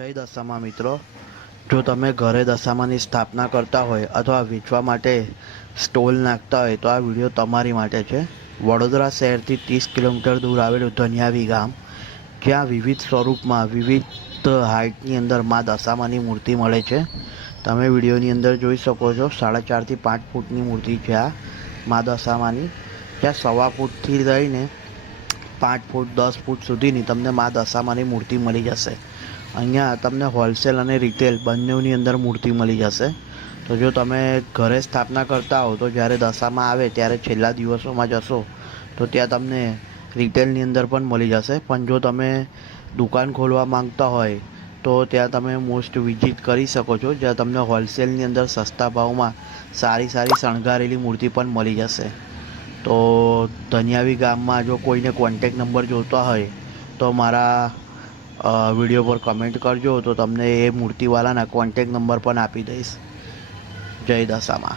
જય દશામાં મિત્રો. જો તમે ઘરે દશામાની સ્થાપના કરતા હોય અથવા વેચવા માટે સ્ટોલ નાખતા હોય તો આ વીડિયો તમારી માટે છે. વડોદરા શહેરથી ત્રીસ કિલોમીટર દૂર આવેલું ધન્યાવી ગામ, જ્યાં વિવિધ સ્વરૂપમાં વિવિધ હાઇટની અંદર મા દશામાની મૂર્તિ મળે છે. તમે વિડીયોની અંદર જોઈ શકો છો, સાડા ચારથી પાંચ ફૂટની મૂર્તિ છે આ મા દશામાની. જ્યાં સવા ફૂટથી લઈને પાંચ ફૂટ, દસ ફૂટ સુધીની તમને મા દશામાની મૂર્તિ મળી જશે. અહીંયા તમને હોલસેલ અને રિટેલ બંનેની અંદર મૂર્તિ મળી જશે. તો જો તમે ઘરે સ્થાપના કરતા હો, તો જ્યારે દશામાં આવે, ત્યારે છેલ્લા દિવસોમાં જશો, તો ત્યાં તમને રિટેલની અંદર પણ મળી જશે. પણ જો તમે દુકાન ખોલવા માંગતા હોય, તો ત્યાં તમે મોસ્ટ વિઝિટ કરી શકો છો, જ્યાં તમને હોલસેલની અંદર સસ્તા ભાવમાં સારી સારી શણગારેલી મૂર્તિ પણ મળી જશે. તો ધનિયાવી ગામમાં જો કોઈને કોન્ટેક નંબર જોઈતા હોય, તો મારા વીડિયો પર કમેન્ટ કરજો. તો તમને એ મૂર્તિવાળાના કોન્ટેક નંબર પણ આપી દઈશ. જય દશામાં.